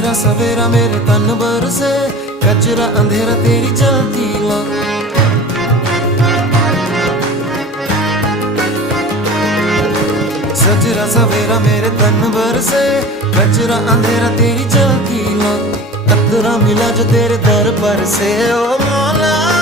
सजरा सवेरा मेरे तन बरसे, कचरा अंधेरा तेरी जलती ला। सजरा सवेरा मेरे तन बरसे, कचरा अंधेरा तेरी जलती ला। कतरा मिला जो तेरे दर पर से, ओ मौला।